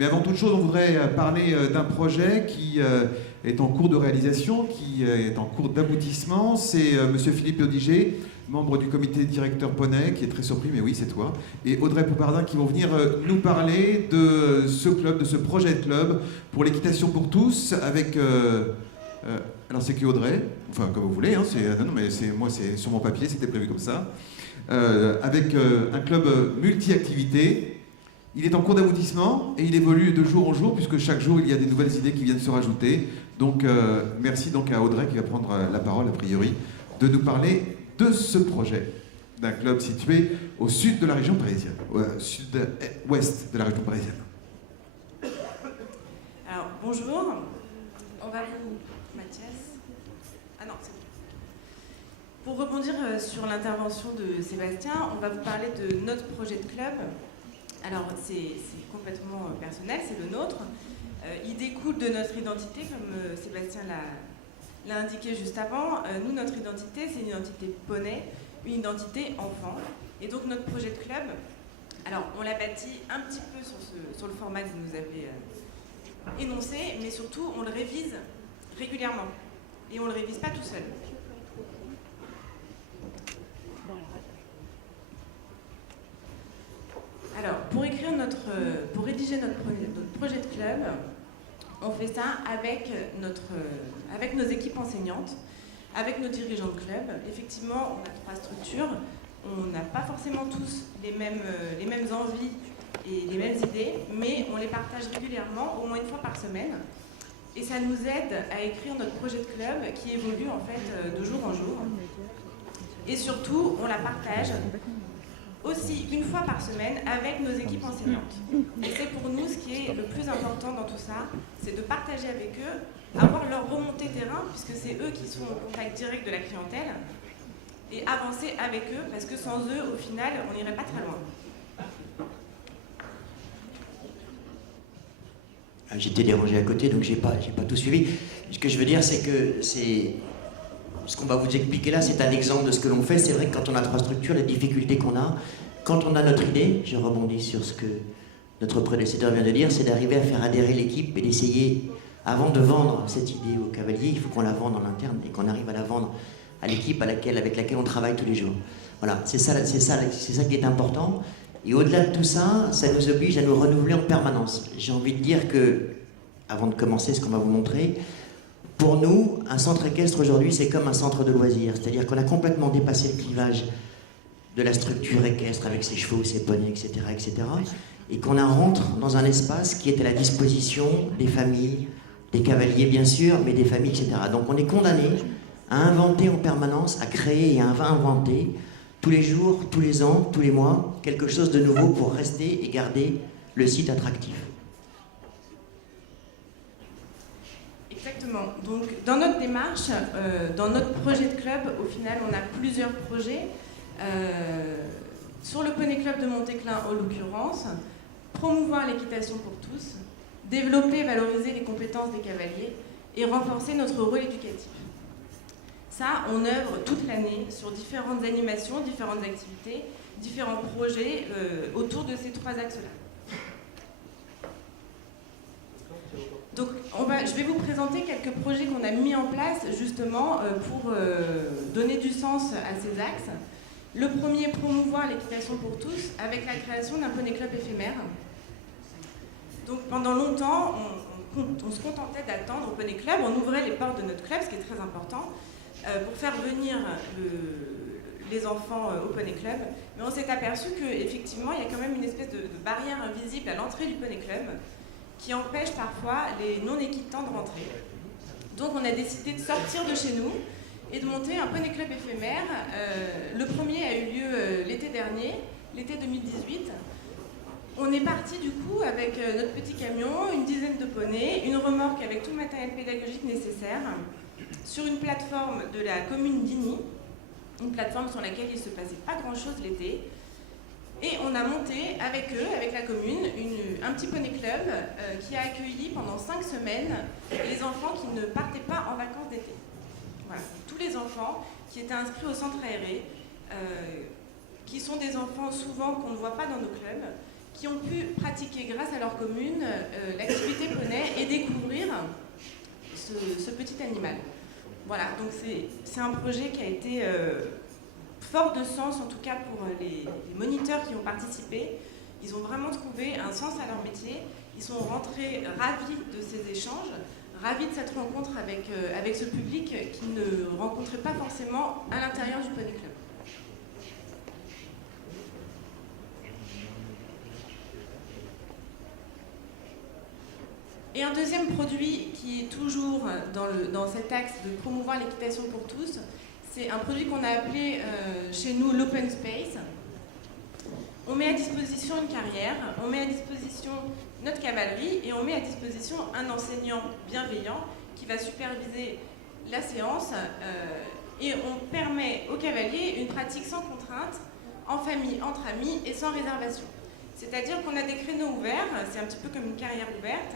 Mais avant toute chose, on voudrait parler d'un projet qui est en cours de réalisation, qui est en cours d'aboutissement. C'est Monsieur Philippe Odiger, membre du comité directeur Poney, qui est très surpris, mais oui, c'est toi, et Audrey Poupardin qui vont venir nous parler de ce club, de ce projet de club pour l'équitation pour tous, avec... alors c'est qui Audrey, enfin comme vous voulez, hein, non mais moi c'est sur mon papier, c'était prévu comme ça, avec un club multi-activités. Il est en cours d'aboutissement et il évolue de jour en jour puisque chaque jour il y a des nouvelles idées qui viennent se rajouter. Donc merci donc à Audrey qui va prendre la parole a priori de nous parler de ce projet d'un club situé au sud de la région parisienne, sud-ouest de la région parisienne. Alors bonjour, on va vous... Mathias. Ah non, c'est bon. Pour rebondir sur l'intervention de Sébastien, on va vous parler de notre projet de club. Alors c'est complètement personnel, c'est le nôtre. Il découle de notre identité, comme Sébastien l'a indiqué juste avant. Nous, notre identité, c'est une identité poney, une identité enfant. Et donc notre projet de club, alors on l'a bâti un petit peu sur le format que vous nous avez énoncé, mais surtout on le révise régulièrement. Et on ne le révise pas tout seul. Alors, pour rédiger notre projet de club, on fait ça avec nos équipes enseignantes, avec nos dirigeants de club. Effectivement, on a 3 structures. On n'a pas forcément tous les mêmes envies et les mêmes idées, mais on les partage régulièrement, au moins une fois par semaine. Et ça nous aide à écrire notre projet de club qui évolue en fait de jour en jour. Et surtout, on la partage aussi une fois par semaine avec nos équipes enseignantes. Et c'est pour nous ce qui est le plus important dans tout ça, c'est de partager avec eux, avoir leur remontée terrain, puisque c'est eux qui sont au contact direct de la clientèle, et avancer avec eux, parce que sans eux, au final, on n'irait pas très loin. J'étais dérangé à côté, donc j'ai pas tout suivi. Ce que je veux dire, c'est que ce qu'on va vous expliquer là, c'est un exemple de ce que l'on fait. C'est vrai que quand on a 3 structures, les difficultés qu'on a, quand on a notre idée, je rebondis sur ce que notre prédécesseur vient de dire, c'est d'arriver à faire adhérer l'équipe et d'essayer, avant de vendre cette idée au cavalier, il faut qu'on la vende en interne et qu'on arrive à la vendre à l'équipe avec laquelle on travaille tous les jours. Voilà, c'est ça qui est important. Et au-delà de tout ça, ça nous oblige à nous renouveler en permanence. J'ai envie de dire que, avant de commencer ce qu'on va vous montrer, pour nous, un centre équestre aujourd'hui, c'est comme un centre de loisirs. C'est-à-dire qu'on a complètement dépassé le clivage de la structure équestre avec ses chevaux, ses poneys, etc., etc. Et qu'on rentre dans un espace qui est à la disposition des familles, des cavaliers bien sûr, mais des familles, etc. Donc on est condamné à inventer en permanence, à créer et à inventer tous les jours, tous les ans, tous les mois, quelque chose de nouveau pour rester et garder le site attractif. Exactement. Donc, dans notre démarche, dans notre projet de club, au final, on a plusieurs projets. Sur le Poney Club de Montéclin, en l'occurrence, promouvoir l'équitation pour tous, développer et valoriser les compétences des cavaliers et renforcer notre rôle éducatif. Ça, on œuvre toute l'année sur différentes animations, différentes activités, différents projets autour de ces 3 axes-là. Donc, je vais vous présenter quelques projets qu'on a mis en place justement pour donner du sens à ces axes. Le premier, promouvoir l'équitation pour tous avec la création d'un poney club éphémère. Donc, pendant longtemps, on se contentait d'attendre au poney club, on ouvrait les portes de notre club, ce qui est très important, pour faire venir les enfants au Poney Club, mais on s'est aperçu qu'effectivement, il y a quand même une espèce de barrière invisible à l'entrée du Poney Club qui empêche parfois les non-équitants de rentrer. Donc on a décidé de sortir de chez nous et de monter un Poney Club éphémère. Le premier a eu lieu l'été dernier, l'été 2018. On est parti du coup avec notre petit camion, une dizaine de poneys, une remorque avec tout le matériel pédagogique nécessaire, sur une plateforme de la commune d'Igny, une plateforme sur laquelle il ne se passait pas grand-chose l'été. Et on a monté avec eux, avec la commune, un petit poney club qui a accueilli pendant 5 semaines les enfants qui ne partaient pas en vacances d'été. Voilà, tous les enfants qui étaient inscrits au centre aéré, qui sont des enfants souvent qu'on ne voit pas dans nos clubs, qui ont pu pratiquer grâce à leur commune l'activité poney et découvrir ce petit animal. Voilà, donc c'est un projet qui a été fort de sens, en tout cas pour les moniteurs qui ont participé. Ils ont vraiment trouvé un sens à leur métier. Ils sont rentrés ravis de ces échanges, ravis de cette rencontre avec ce public qu'ils ne rencontraient pas forcément à l'intérieur du Poney Club. Et un deuxième produit qui est toujours dans cet axe de promouvoir l'équitation pour tous, c'est un produit qu'on a appelé chez nous l'open space. On met à disposition une carrière, on met à disposition notre cavalerie et on met à disposition un enseignant bienveillant qui va superviser la séance et on permet aux cavaliers une pratique sans contrainte, en famille, entre amis et sans réservation. C'est-à-dire qu'on a des créneaux ouverts, c'est un petit peu comme une carrière ouverte.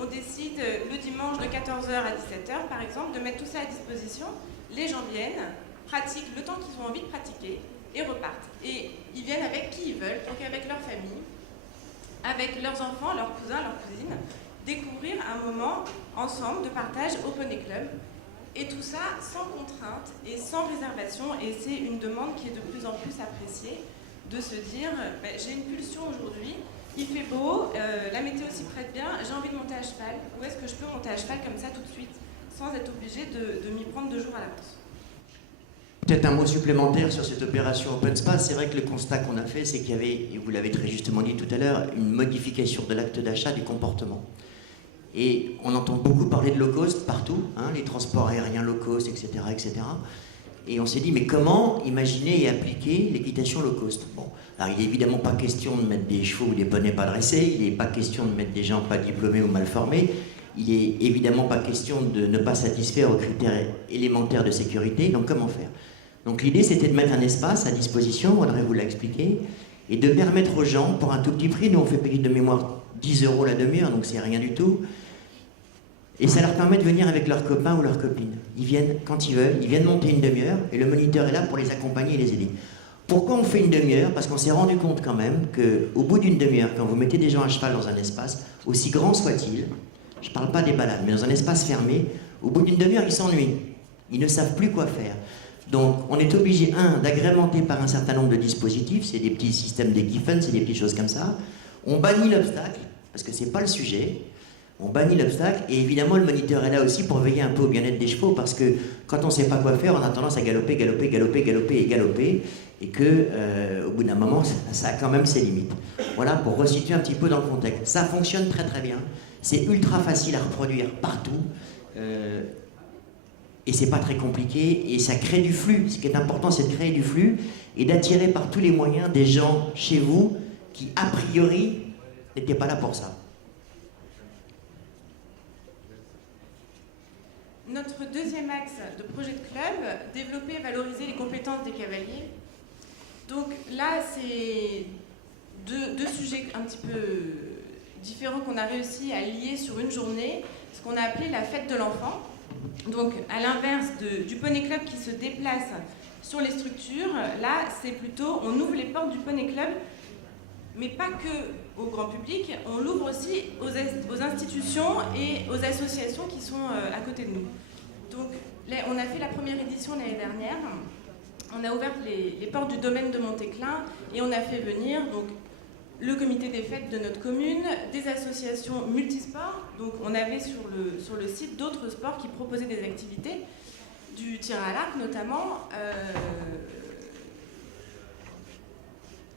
On décide le dimanche de 14h à 17h par exemple de mettre tout ça à disposition. Les gens viennent, pratiquent le temps qu'ils ont envie de pratiquer et repartent. Et ils viennent avec qui ils veulent, donc avec leur famille, avec leurs enfants, leurs cousins, leurs cousines, découvrir un moment ensemble de partage au Poney Club. Et tout ça sans contrainte et sans réservation. Et c'est une demande qui est de plus en plus appréciée, de se dire j'ai une pulsion aujourd'hui, il fait beau, la météo s'y prête bien, j'ai envie de monter à cheval. Où est-ce que je peux monter à cheval comme ça tout de suite, sans être obligé de m'y prendre 2 jours à l'avance? Peut-être un mot supplémentaire sur cette opération Open Space. C'est vrai que le constat qu'on a fait, c'est qu'il y avait, et vous l'avez très justement dit tout à l'heure, une modification de l'acte d'achat des comportements. Et on entend beaucoup parler de low cost partout, hein, les transports aériens low cost, etc., etc. Et on s'est dit, mais comment imaginer et appliquer l'équitation low cost? Bon, alors il n'est évidemment pas question de mettre des chevaux ou des poneys pas dressés, il n'est pas question de mettre des gens pas diplômés ou mal formés, il n'est évidemment pas question de ne pas satisfaire aux critères élémentaires de sécurité, donc comment faire? Donc l'idée c'était de mettre un espace à disposition, Audrey vous l'a expliqué, et de permettre aux gens, pour un tout petit prix, nous on fait payer de mémoire 10 € la demi-heure, donc c'est rien du tout, et ça leur permet de venir avec leurs copains ou leurs copines. Ils viennent quand ils veulent, ils viennent monter une demi-heure, et le moniteur est là pour les accompagner et les aider. Pourquoi on fait une demi-heure? Parce qu'on s'est rendu compte quand même qu'au bout d'une demi-heure, quand vous mettez des gens à cheval dans un espace, aussi grand soit-il, je ne parle pas des balades, mais dans un espace fermé, au bout d'une demi-heure, ils s'ennuient. Ils ne savent plus quoi faire. Donc, on est obligé, d'agrémenter par un certain nombre de dispositifs, c'est des petits systèmes d'équifen, c'est des petites choses comme ça. On bannit l'obstacle, parce que c'est pas le sujet. On bannit l'obstacle, et évidemment, le moniteur est là aussi pour veiller un peu au bien-être des chevaux, parce que quand on ne sait pas quoi faire, on a tendance à galoper, galoper, galoper, galoper et galoper, et que, au bout d'un moment, ça a quand même ses limites. Voilà, pour resituer un petit peu dans le contexte. Ça fonctionne très très bien, c'est ultra facile à reproduire partout. Et c'est pas très compliqué, et ça crée du flux. Ce qui est important, c'est de créer du flux et d'attirer par tous les moyens des gens chez vous qui, a priori, n'étaient pas là pour ça. Notre deuxième axe de projet de club, développer et valoriser les compétences des cavaliers. Donc là, c'est deux sujets un petit peu différents qu'on a réussi à lier sur une journée, ce qu'on a appelé la fête de l'enfant. Donc, à l'inverse du Poney Club qui se déplace sur les structures, là, c'est plutôt, on ouvre les portes du Poney Club, mais pas que au grand public, on l'ouvre aussi aux institutions et aux associations qui sont à côté de nous. Donc, là, on a fait la première édition l'année dernière, on a ouvert les portes du domaine de Montéclin et on a fait venir donc, le comité des fêtes de notre commune, des associations multisports. Donc on avait sur le site d'autres sports qui proposaient des activités, du tir à l'arc notamment,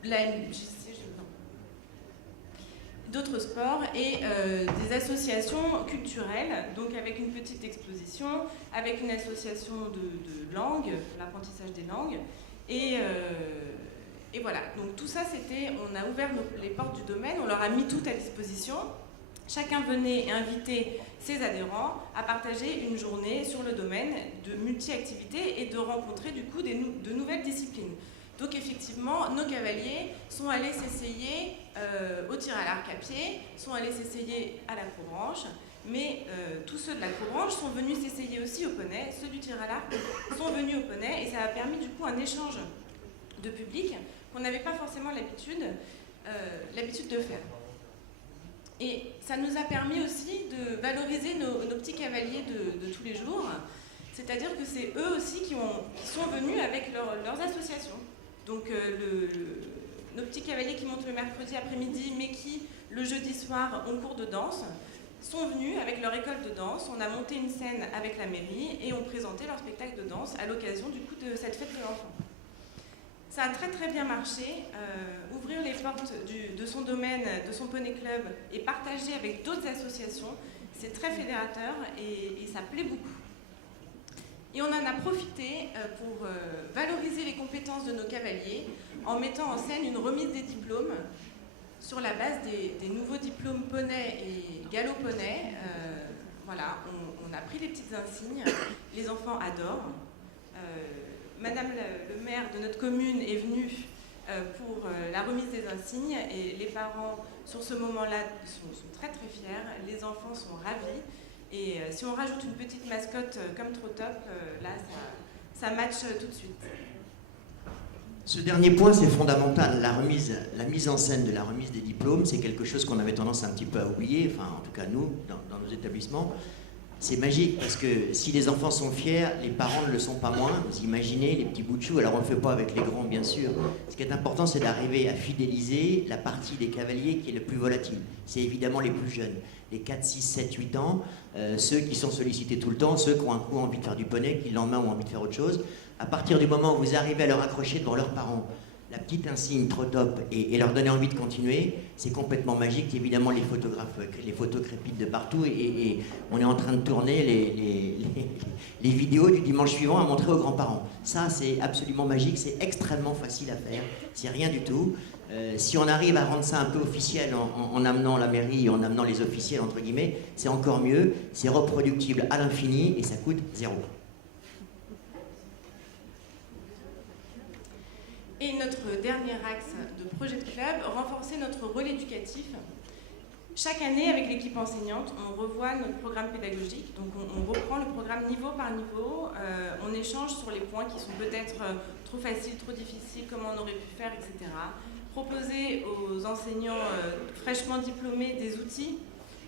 la MJC, d'autres sports et des associations culturelles, donc avec une petite exposition, avec une association de langues, l'apprentissage des langues, et voilà, donc tout ça c'était, on a ouvert les portes du domaine, on leur a mis tout à disposition. Chacun venait inviter ses adhérents à partager une journée sur le domaine de multi-activités et de rencontrer du coup de nouvelles disciplines. Donc effectivement, nos cavaliers sont allés s'essayer au tir à l'arc à pied, sont allés s'essayer à l'acrobranche, mais tous ceux de l'acrobranche sont venus s'essayer aussi au poney, ceux du tir à l'arc sont venus au poney et ça a permis du coup un échange de public qu'on n'avait pas forcément l'habitude l'habitude de faire. Et ça nous a permis aussi de valoriser nos petits cavaliers de tous les jours, c'est-à-dire que c'est eux aussi qui sont venus avec leurs associations. Donc nos petits cavaliers qui montent le mercredi après-midi, mais qui le jeudi soir ont cours de danse, sont venus avec leur école de danse. On a monté une scène avec la mairie et ont présenté leur spectacle de danse à l'occasion du coup de cette fête de l'enfant. Ça a très très bien marché. Ouvrir les portes de son domaine, de son poney club et partager avec d'autres associations, c'est très fédérateur et ça plaît beaucoup. Et on en a profité pour valoriser les compétences de nos cavaliers en mettant en scène une remise des diplômes sur la base des nouveaux diplômes poney et galop poney. Voilà, on a pris les petites insignes, les enfants adorent. Madame le maire de notre commune est venue pour la remise des insignes et les parents sur ce moment-là sont très très fiers, les enfants sont ravis et si on rajoute une petite mascotte comme Trop Top, là ça match tout de suite. Ce dernier point, c'est fondamental. La mise en scène de la remise des diplômes, c'est quelque chose qu'on avait tendance un petit peu à oublier, enfin en tout cas nous, dans nos établissements. C'est magique parce que si les enfants sont fiers, les parents ne le sont pas moins. Vous imaginez les petits bouts de chou, alors on ne le fait pas avec les grands bien sûr. Ce qui est important, c'est d'arriver à fidéliser la partie des cavaliers qui est le plus volatile. C'est évidemment les plus jeunes, les 4, 6, 7, 8 ans, ceux qui sont sollicités tout le temps, ceux qui ont un coup envie de faire du poney, qui le lendemain ont envie de faire autre chose. À partir du moment où vous arrivez à leur accrocher devant leurs parents la petite insigne Trop Top et leur donner envie de continuer, c'est complètement magique. Évidemment, les photos crépitent de partout et on est en train de tourner les vidéos du dimanche suivant à montrer aux grands-parents. Ça, c'est absolument magique, c'est extrêmement facile à faire, c'est rien du tout. Si on arrive à rendre ça un peu officiel en amenant la mairie, en amenant les officiels, entre guillemets, c'est encore mieux, c'est reproductible à l'infini et ça coûte 0. Et notre dernier axe de projet de club, renforcer notre rôle éducatif. Chaque année, avec l'équipe enseignante, on revoit notre programme pédagogique. Donc on reprend le programme niveau par niveau, on échange sur les points qui sont peut-être trop faciles, trop difficiles, comment on aurait pu faire, etc. Proposer aux enseignants fraîchement diplômés des outils.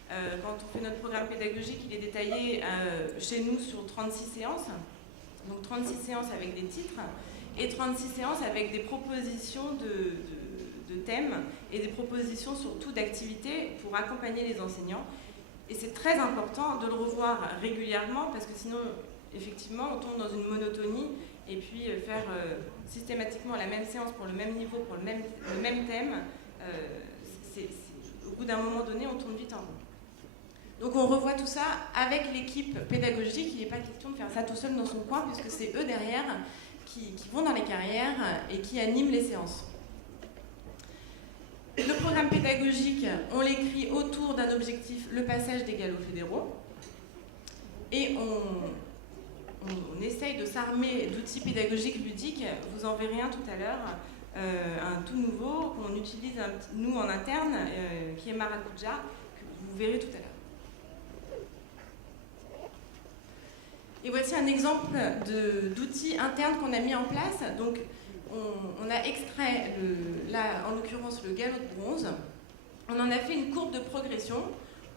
Quand on fait notre programme pédagogique, il est détaillé chez nous sur 36 séances. Donc 36 séances avec des titres. Et 36 séances avec des propositions de thèmes et des propositions surtout d'activités pour accompagner les enseignants. Et c'est très important de le revoir régulièrement parce que sinon, effectivement, on tombe dans une monotonie et puis faire systématiquement la même séance pour le même niveau, pour le même thème, au bout d'un moment donné, on tourne vite en rond. Donc on revoit tout ça avec l'équipe pédagogique. Il n'est pas question de faire ça tout seul dans son coin puisque c'est eux derrière qui vont dans les carrières et qui animent les séances. Le programme pédagogique, on l'écrit autour d'un objectif, le passage des galops fédéraux. Et on essaye de s'armer d'outils pédagogiques ludiques. Vous en verrez un tout à l'heure, un tout nouveau qu'on utilise nous en interne, qui est Maracuja, que vous verrez tout à l'heure. Et voici un exemple d'outils internes qu'on a mis en place. Donc, on a extrait, là en l'occurrence, le galop de bronze. On en a fait une courbe de progression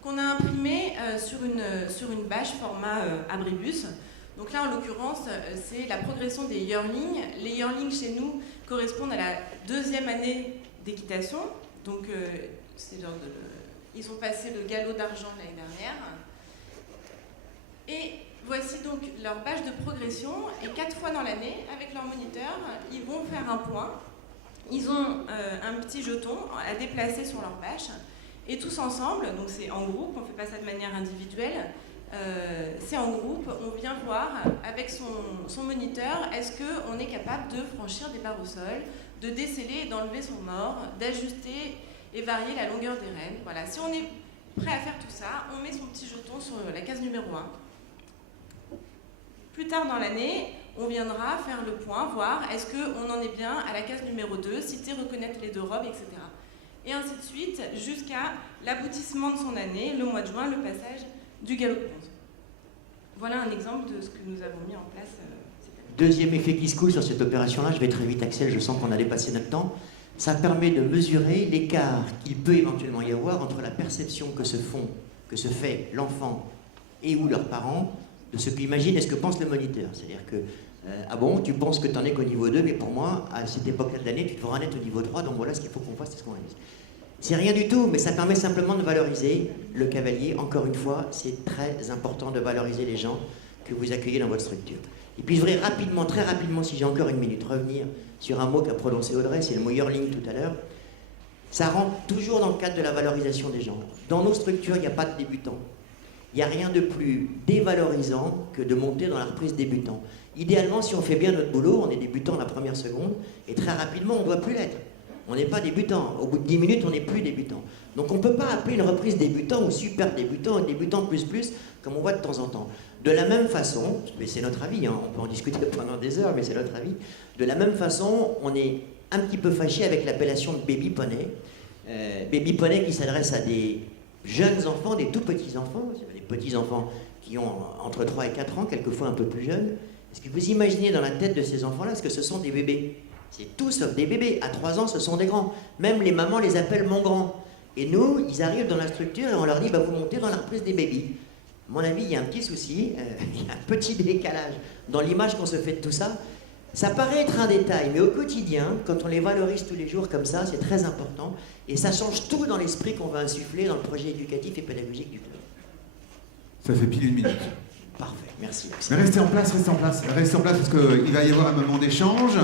qu'on a imprimée sur une bâche format abribus. Donc là, en l'occurrence, c'est la progression des yearlings. Les yearlings, chez nous, correspondent à la 2e année d'équitation. Donc, ils ont passé le galop d'argent l'année dernière. Et voici donc leur bâche de progression et 4 fois dans l'année, avec leur moniteur, ils vont faire un point. Ils ont un petit jeton à déplacer sur leur bâche et tous ensemble, donc c'est en groupe, on ne fait pas ça de manière individuelle, c'est en groupe, on vient voir avec son moniteur, est-ce qu'on est capable de franchir des barres au sol, de déceler et d'enlever son mort, d'ajuster et varier la longueur des rênes. Voilà. Si on est prêt à faire tout ça, on met son petit jeton sur la case numéro 1. Plus tard dans l'année, on viendra faire le point, voir est-ce qu'on en est bien à la case numéro 2, citer, reconnaître les 2 robes, etc. Et ainsi de suite, jusqu'à l'aboutissement de son année, le mois de juin, le passage du galop de bronze. Voilà un exemple de ce que nous avons mis en place. Deuxième effet qui se coule sur cette opération-là, je vais très vite Axel, je sens qu'on a dépassé notre temps, ça permet de mesurer l'écart qu'il peut éventuellement y avoir entre la perception que se fait l'enfant et ou leurs parents de ce qu'imagine et ce que pense le moniteur. C'est-à-dire que, ah bon, tu penses que tu n'en es qu'au niveau 2, mais pour moi, à cette époque-là de l'année, tu devras en être au niveau 3, donc voilà ce qu'il faut qu'on fasse, c'est ce qu'on réalise. C'est rien du tout, mais ça permet simplement de valoriser le cavalier. Encore une fois, c'est très important de valoriser les gens que vous accueillez dans votre structure. Et puis je voudrais rapidement, très rapidement, si j'ai encore une minute, revenir sur un mot qu'a prononcé Audrey, c'est le mot yearling tout à l'heure. Ça rentre toujours dans le cadre de la valorisation des gens. Dans nos structures, il n'y a pas de débutants. Il n'y a rien de plus dévalorisant que de monter dans la reprise débutant. Idéalement, si on fait bien notre boulot, on est débutant la première seconde, et très rapidement, on ne doit plus l'être. On n'est pas débutant. Au bout de 10 minutes, on n'est plus débutant. Donc on ne peut pas appeler une reprise débutant ou super débutant ou débutant plus, comme on voit de temps en temps. De la même façon, mais c'est notre avis, hein, on peut en discuter pendant des heures, mais c'est notre avis. De la même façon, on est un petit peu fâché avec l'appellation de baby poney. Baby poney qui s'adresse à des jeunes enfants, des tout petits enfants, des petits enfants qui ont entre 3 et 4 ans, quelquefois un peu plus jeunes. Est-ce que vous imaginez dans la tête de ces enfants-là, est-ce que ce sont des bébés? C'est tout sauf des bébés. À 3 ans, ce sont des grands. Même les mamans les appellent mon grand. Et nous, ils arrivent dans la structure et on leur dit, bah, vous montez dans la reprise des bébés. À mon avis, il y a un petit souci, il y a un petit décalage dans l'image qu'on se fait de tout ça. Ça paraît être un détail, mais au quotidien, quand on les valorise tous les jours comme ça, c'est très important. Et ça change tout dans l'esprit qu'on va insuffler dans le projet éducatif et pédagogique du club. Ça fait pile 1 minute. Parfait, merci. Mais restez en place parce qu'il va y avoir un moment d'échange.